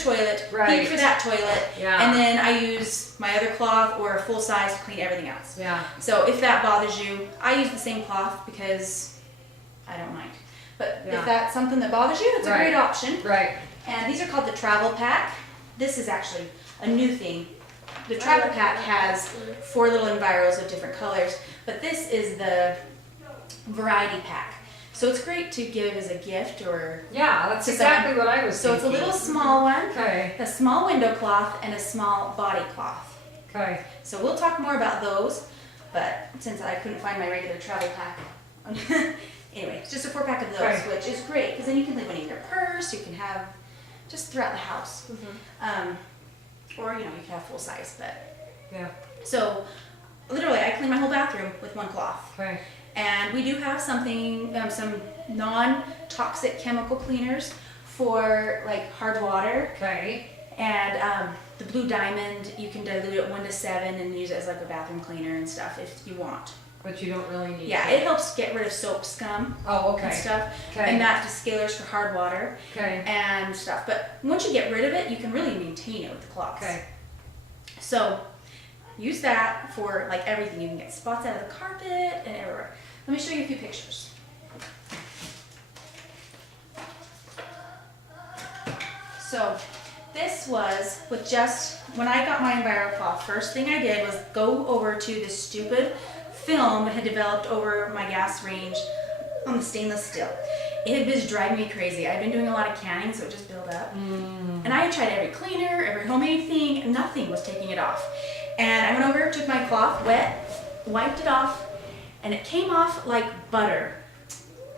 toilet, Right. pee for that toilet, Yeah. and then I use my other cloth or a full size to clean everything else. Yeah. So if that bothers you, I use the same cloth because I don't mind. But Yeah. if that's something that bothers you, it's a Right. great option. Right. And these are called the travel pack. This is actually a new thing. The travel pack has 4 little Enviros of different colors, but this is the variety pack. So it's great to give as a gift or, Yeah, that's So exactly what I was so it's a thinking. little small one, Okay. a small window cloth, and a small body cloth. Okay. So we'll talk more about those, but since I couldn't find my regular travel pack, anyway, it's just a 4-pack of those, Okay. which is great because then you can leave one in your purse. You can have just throughout the house, or you can have full size. But Yeah. so literally, I clean my whole bathroom with one cloth, Okay. and we do have something, some non-toxic chemical cleaners for like hard water. Okay. And the Blue Diamond, you can dilute it 1 to 7 and use it as like a bathroom cleaner and stuff if you want. But you don't really need Yeah, to. it helps get rid of soap scum Oh, and okay. stuff. Okay. And that descalers for hard water Okay. and stuff. But once you get rid of it, you can really maintain it with the cloths. Okay. So use that for like everything. You can get spots out of the carpet and everywhere. Let me show you a few pictures. So this was with just, when I got my EnviroCloth, first thing I did was go over to this stupid film I had developed over my gas range on the stainless steel. It had been driving me crazy. I'd been doing a lot of canning, so it just built up. And I had tried every cleaner, every homemade thing, and nothing was taking it off. And I went over, took my cloth, wet, wiped it off, and it came off like butter.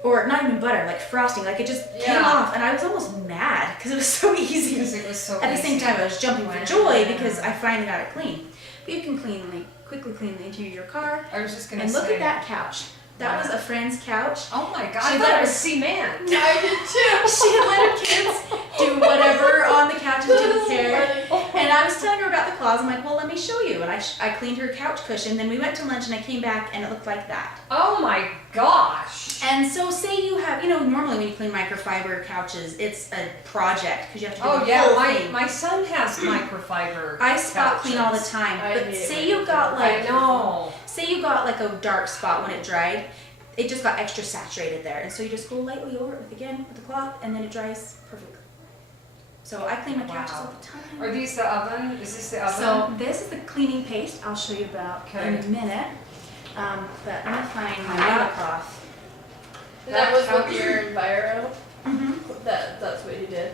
Or not even butter, like frosting, like it just came Yeah. off, and I was almost mad because it was so easy. Because it was so At the same easy. time, I was jumping for joy because I finally got it clean. But you can quickly clean the interior of your car. I was just gonna And say. look at that couch. That was a friend's couch. Oh my god! She I let thought her- it was cement. I did too. She had let her kids do whatever on the couch and didn't care. And I was telling her about the closet. I'm like, well, let me show you. And I cleaned her couch cushion. Then we went to lunch and I came back and it looked like that. Oh my gosh! And so say you have, normally when you clean microfiber couches, it's a project because you have to do Oh the yeah, whole my thing. my son has microfiber. I spot clean all the couches. time. I But hate say you got I like, know. say you got like a dark spot when it dried, it just got extra saturated there. And so you just go lightly over it with the cloth, and then it dries perfectly. So I clean my couches Wow. all the time. Are these the oven? Is this the oven? So this is the cleaning paste I'll show you about in a Okay. minute. But I'm gonna find my Yeah. window cloth. And that was couch- with your Enviro? Mm-hmm. That's what you did?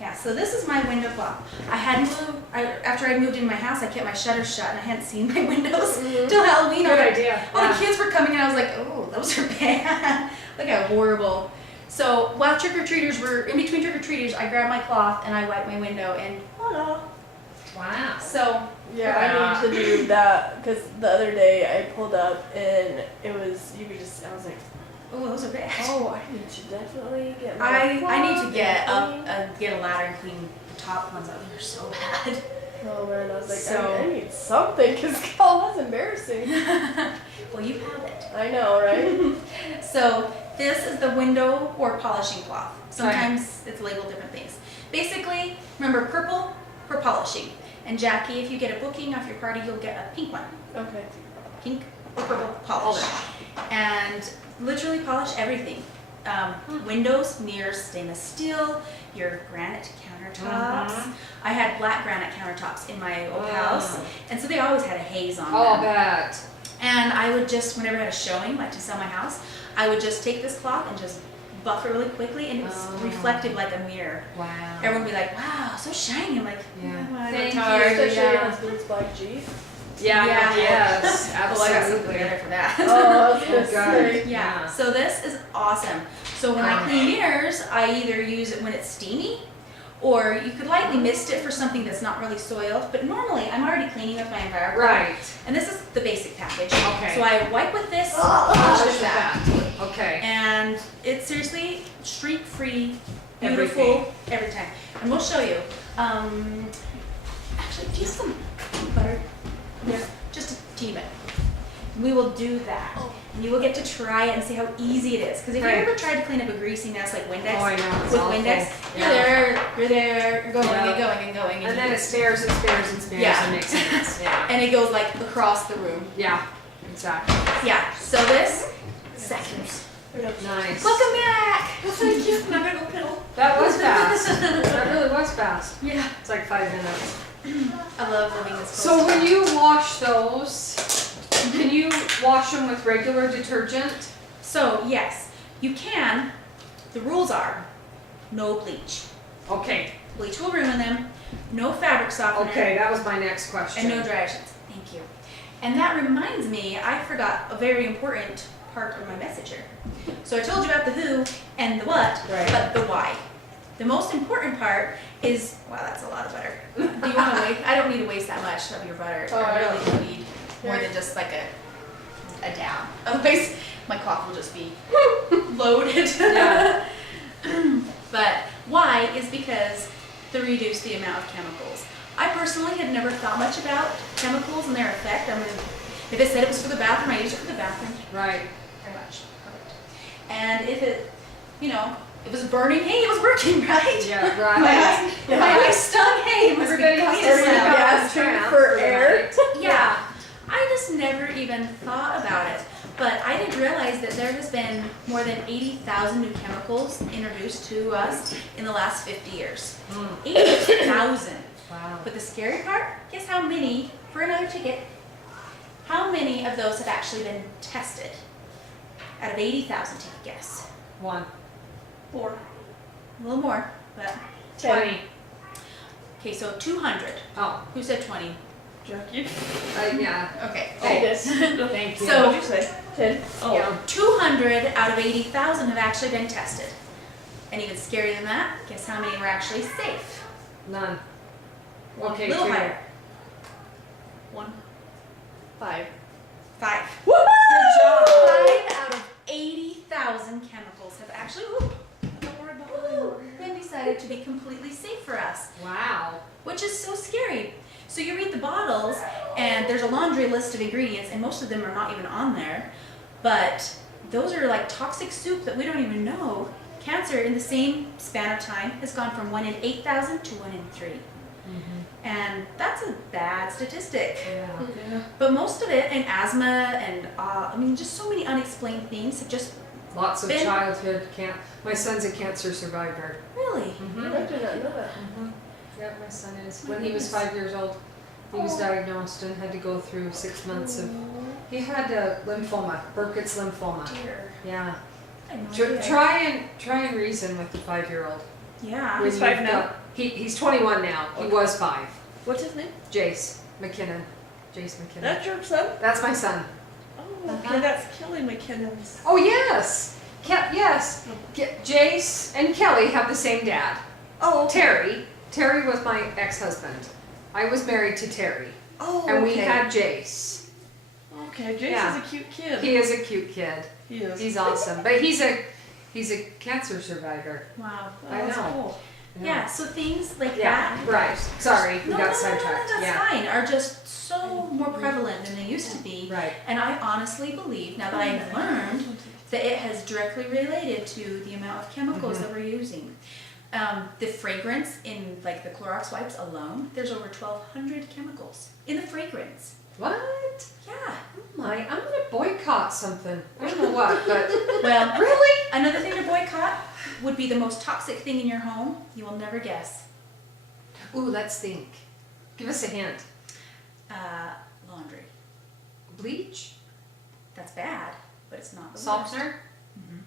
Yeah, so this is my window cloth. I had moved, after I moved in my house, I kept my shutters shut and I hadn't seen my windows till Halloween. Good All idea. the kids were coming and I was like, oh, those are bad. Look how horrible. So while trick-or-treaters were, in between trick-or-treaters, I grabbed my cloth and I wiped my window and voila. Wow. So, Yeah, I need to do that because the other day I pulled up and it was, I was like, oh, those are bad. oh, I need to definitely get my I need to cloth get up clean. and get a ladder and clean the top ones out. They're so bad. Oh man, I was like, So- I need something because oh, that's embarrassing. Well, you have it. I know, right? So this is the window or polishing cloth. Sometimes it's labeled different things. Basically, remember purple for polishing. And Jackie, if you get a booking off your party, you'll get a pink one. Okay. Pink or purple polish. And literally polish everything. Windows, mirrors, stainless steel, your granite countertops. I had black granite countertops in my old house. And so they always had a haze on Oh, them. that. And I would just, whenever I had a showing, like to sell my house, I would just take this cloth and just buff it really quickly, and it's Oh. reflective like a mirror. Wow. Everyone would be like, wow, so shiny. I'm like, Yeah. "Oh, I Thank worked you. hard." Especially your Yeah. husband's black Jeep. Yeah. Yeah. Yes. Well, I got something Absolutely. together for that. Oh, I was Oh, gonna God. say. Yeah, so this is awesome. So when I clean mirrors, I either use it when it's steamy, or you could lightly mist it for something that's not really soiled, but normally I'm already cleaning with my EnviroCloth. Right. And this is the basic package. Okay. So I wipe with this, Oh, wash Push with that. Okay. And it's seriously streak-free, beautiful Everything. every time. And we'll show you. Actually, do you have some butter? Yeah. Just a teeny bit. We will do that. and you will get to try it and see how easy it is. Because if you Right. ever tried to clean up a greasy mess like Windex, Oh, I know, it's with awful. Windex, Yeah. you're there, you're going Yeah. and going and going. And then it smears and smears and smears Yeah. and makes a mess. Yeah. and it goes like across the room. Yeah, exactly. Yeah, so this, seconds. Nice. Welcome back! Well, thank you. I'm gonna go piddle. That was fast. That really was fast. Yeah. It's like 5 minutes. I love living this So close. when you wash those, can you wash them with regular detergent? So, yes, you can. The rules are no bleach. Okay. Bleach will ruin them. No fabric softener. Okay, that was my next question. And no dry agents. Thank you. And that reminds me, I forgot a very important part of my message here. So I told you about the who and the what, Right. but the why. The most important part is, wow, that's a lot of butter. Do you want to waste? I don't need to waste that much of your butter. Oh, I I really don't need more than just like a dab. Otherwise, my cloth will just be loaded. Yeah. But why is because they reduce the amount of chemicals. I personally had never thought much about chemicals and their effect. I mean, if it said it was for the bathroom, I used it for the bathroom. Right. Very much. Perfect. And if it, you know, it was burning, hey, it was working, right? Yeah, My right. eye, my eye stung, hey, it must be Everybody clean has as to hell. have gas a tank tramp for the air. night. Yeah, I just never even thought about it. But I didn't realize that there has been more than 80,000 new chemicals introduced to us in the last 50 years. Mm. 80,000. Wow. But the scary part, guess how many, for another ticket, how many of those have actually been tested? Out of 80,000, take a guess. 1. 4. A little more, but. 20. Okay, so 200. Oh, Who said 20? Jackie. yeah. Okay. Oh, this. Thank you. So- What'd you say? 10. Oh. Yeah. 200 out of 80,000 have actually been tested. And even scarier than that, guess how many were actually safe? None. A Okay, little 2. higher. 1. 5. 5. Woo! Good job. 5 out of 80,000 chemicals have actually been decided to be completely safe for us, Wow. which is so scary. So you read the bottles, and there's a laundry list of ingredients, and most of them are not even on there, but those are like toxic soup that we don't even know. Cancer in the same span of time has gone from 1 in 8,000 to 1 in 3. And that's a bad statistic. Yeah. Yeah. But most of it, and asthma, and I mean, just so many unexplained things have just Lots of Been- childhood My son's a cancer survivor. really. I did not know that. Yep, my son is. When he was 5 years old, he was diagnosed and had to go through 6 months of. He had lymphoma, Burkitt's lymphoma. Dear. Yeah. I had no Tr- idea. try and reason with the 5-year-old. Yeah. He's 5 now? He's 21 now. He was 5. What's his name? Jace McKinnon. Jace McKinnon. That's your son? That's my son. Oh, Uh-huh. okay, that's Kelly McKinnon's. Oh yes, yes. Jace and Kelly have the same dad. Oh, Terry. Terry was my ex-husband. I was married to Terry, Oh, and we okay. had Jace. Okay, Jason's Yeah. a cute kid. He is a cute kid. He is. He's awesome, but he's a cancer survivor. Wow. Oh, I that's know. cool. Yeah. So things like Yeah. that. Right. Sorry, we No, got no, sidetracked. that's Yeah. fine. Are just so more prevalent than they used to be. Right. And I honestly believe, now that I've learned, that it has directly related to the amount of chemicals that we're using. The fragrance in like the Clorox wipes alone, there's over 1,200 chemicals in the fragrance. What? Yeah. Oh my! I'm gonna boycott something. I don't know what, but Well, really. another thing to boycott would be the most toxic thing in your home. You will never guess. Ooh, let's think. Give us a hint. Laundry. Bleach? That's bad, but it's not the worst. Softener?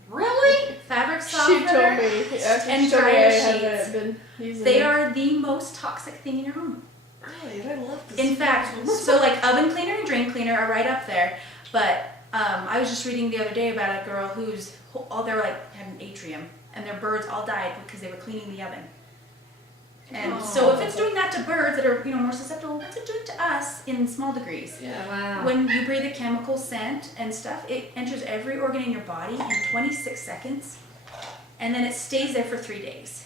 Really? Fabric She softener. told me. After and she told me dryer I sheets. haven't been using They it. are the most toxic thing in your home. Really? I love this. In fact, so like oven cleaner and drain cleaner are right up there. But I was just reading the other day about a girl who's all they were like had an atrium, and their birds all died because they were cleaning the oven. And so if it's doing that to birds that are more susceptible, what's it doing to us in small degrees? Yeah. Wow. When you breathe a chemical scent and stuff, it enters every organ in your body in 26 seconds, and then it stays there for 3 days.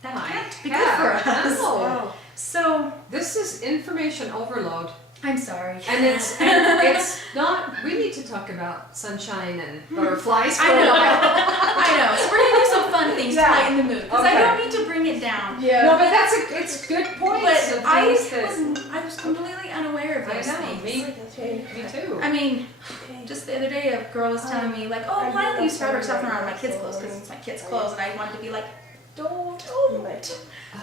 That My can't be good for heck, us. no. Wow. So This is information overload. I'm sorry. And it's not. We need to talk about sunshine and butterflies. I know. I know. So we're gonna do some fun things Yeah. to lighten the mood because I Okay. don't need to bring it down. Yeah. No, but it's good points. But of I things that- was completely unaware of I those know. things. Me too. I mean, just the other day, a girl was telling me like, "Oh, why don't you use fabric softener on my kids' clothes? Because it's my kids' clothes." And I wanted to be like, "Don't."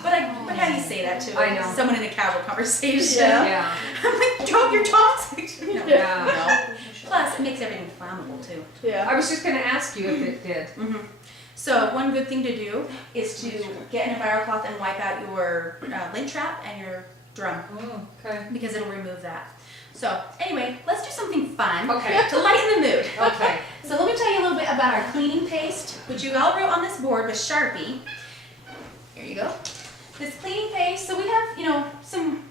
But how do you say that to I know. someone in a casual conversation? Yeah. Yeah. I'm like, "Drop your toxic." No. Yeah. Plus, it makes everything flammable too. Yeah. I was just gonna ask you if it did. So one good thing to do is to get an EnviroCloth and wipe out your lint trap and your drum Oh, okay. because it'll remove that. So anyway, let's do something fun Okay. to lighten the mood. Okay. So let me tell you a little bit about our cleaning paste, which you all wrote on this board with Sharpie. Here you go. This cleaning paste, so we have, you know, some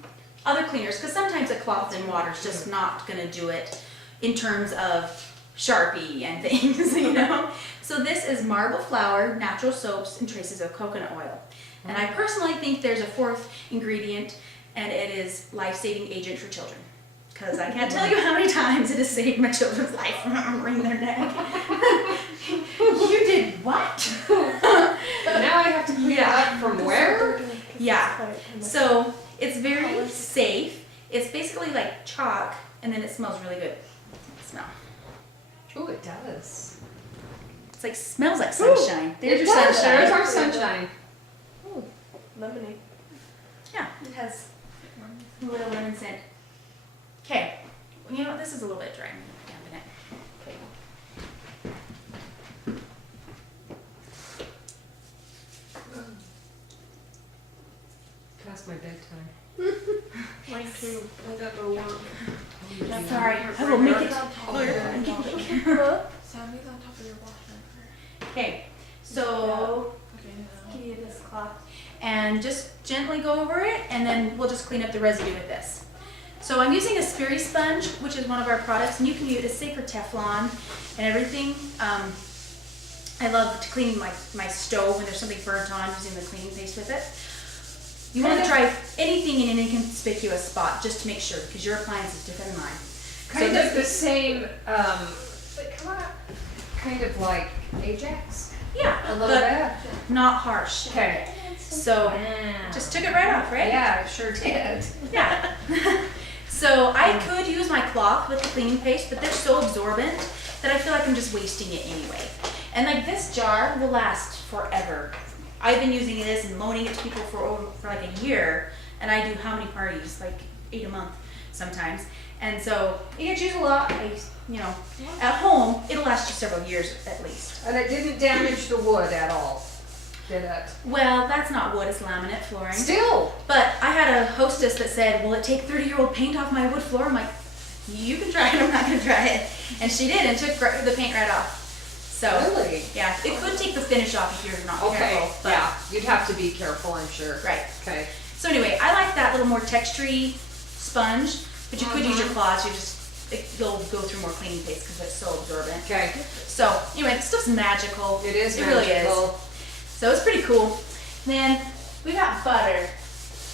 other cleaners, because sometimes a cloth and water is just not gonna do it in terms of Sharpie and things, you know? So this is marble flour, natural soaps, and traces of coconut oil. And I personally think there's a fourth ingredient, and it is life-saving agent for children. Because I can't tell you how many times it has saved my children's life from wringing their neck. You did what? Now I have to clean it up from where? Yeah. So it's very safe. It's basically like chalk, and then it smells really good. Smell. Oh, it does. It's like smells like sunshine. There's It your does. sunshine. There's our sunshine. Ooh, lemony. Yeah, it has a little lemon scent. Okay. Well, you know what? This is a little bit dry. I'm gonna dampen it. Okay. Past my bedtime. Mine too. I got to work. Sorry. I will make it. Huh? Sammy's on top of your washer. Okay. So Okay. give you this cloth and just gently go over it, and then we'll just clean up the residue with this. So I'm using a Sperry sponge, which is one of our products, and you can use it's safe for Teflon and everything. I love to clean my stove when there's something burnt on, using the cleaning paste with it. You want to try anything in an inconspicuous spot just to make sure, because your appliance is different than mine. Kind So of the same, kind of like Ajax, Yeah, a little but bit. not harsh. Okay. So just took it right off, right? Yeah, I sure did. Yeah. So I could use my cloth with the cleaning paste, but they're so absorbent that I feel like I'm just wasting it anyway. And like this jar will last forever. I've been using this and loaning it to people for like a year, and I do how many parties? Like 8 a month sometimes. And so you get to use a lot. At home it'll last you several years at least. And it didn't damage the wood at all, did it? Well, that's not wood, it's laminate flooring. Still. But I had a hostess that said, "Will it take 30-year-old paint off my wood floor?" I'm like, "You can try it, I'm not gonna try it." And she did, and took the paint right off. So, Really? yeah, it could take the finish off if you're not Okay, careful. But, yeah, you'd have to be careful, I'm sure. Right. Okay. So anyway, I like that little more textury sponge, but you could use your claws. You'll go through more cleaning paste because it's so absorbent. Okay. So anyway, this stuff's magical. It is It really magical. is. So it's pretty cool. Then we got butter,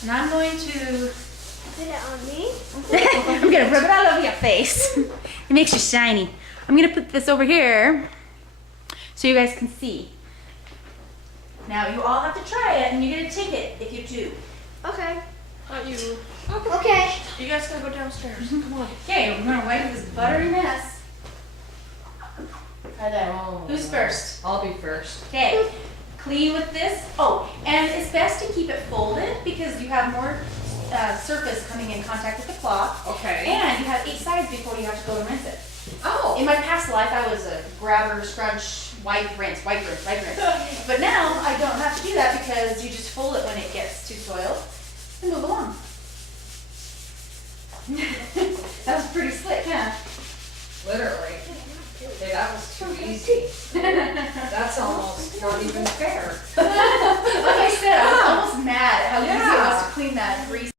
and I'm going to. Put it on me? I'm gonna rub it all over your face. It makes you shiny. I'm gonna put this over here so you guys can see. Now you all have to try it, and you're gonna take it if you do. Okay. Not you. Okay. You guys gotta go downstairs. Come on. Okay, we're gonna wipe this buttery mess. Try that. Oh. Who's first? I'll be first. Okay, clean with this. Oh, and it's best to keep it folded because you have more surface coming in contact with the cloth. Okay. And you have 8 sides before you have to go and rinse it. Oh. In my past life, I was a grabber, scrunch, wipe, rinse, wipe, rinse, wipe, rinse. But now I don't have to do that because you just fold it when it gets too soiled and move along. That was pretty slick, huh? Literally. Okay, that was too easy. That's almost not even fair. Like I said, I was almost mad at how easy it Yeah. was to clean that grease.